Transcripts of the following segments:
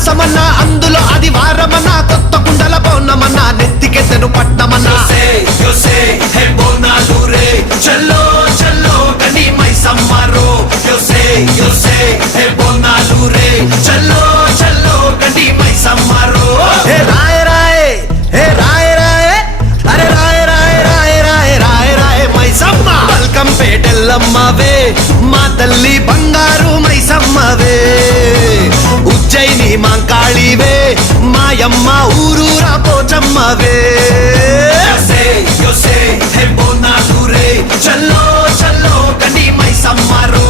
మాసమన్నా అందులో అది వారమన్నా కొత్త కుండల పౌర్ణమన్నా నెత్తికెత్తను పట్నమన్నా బోనాలు రే చల్లో చల్లో గని మైసమ్మరో బోనాలు రే చల్లో చల్లో గని మైసమ్మరో హే రాయ రాయ హే రాయ రాయ అరే రాయ రాయ రాయ రాయ రాయ రాయ మైసమ్మ వెల్కమ్ పేటెల్లమ్మవే మా తల్లి బంగారు మైసమ్మవే ఉజ్జయిని మాంకాళివే మాయమ్మ ఊరూరా పోచమ్మవే బోనాలు రే చల్లో చల్లో గని మైసమ్మరో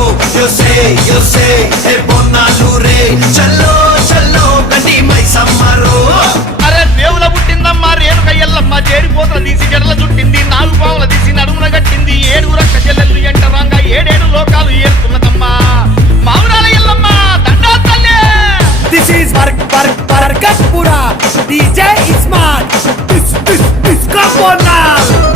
బోనాలు రే చల్లో చల్లో గని మైసమ్మరో అరే దేవుల పుట్టిందమ్మా రేణుక ఎల్లమ్మ చేరిపోతల తీసి జడల చుట్టింది నాలుగు పావుల తీసి నడుమున కట్టింది 7 రక్క చెల్లెళ్ళు ఎంటరాంగా 7 లోకాలు ఏరుతున్నదమ్మా మావురాల ఎల్లమ్మ దండా తల్లి. This is Barkatpura. DJ Ismail. This come on now.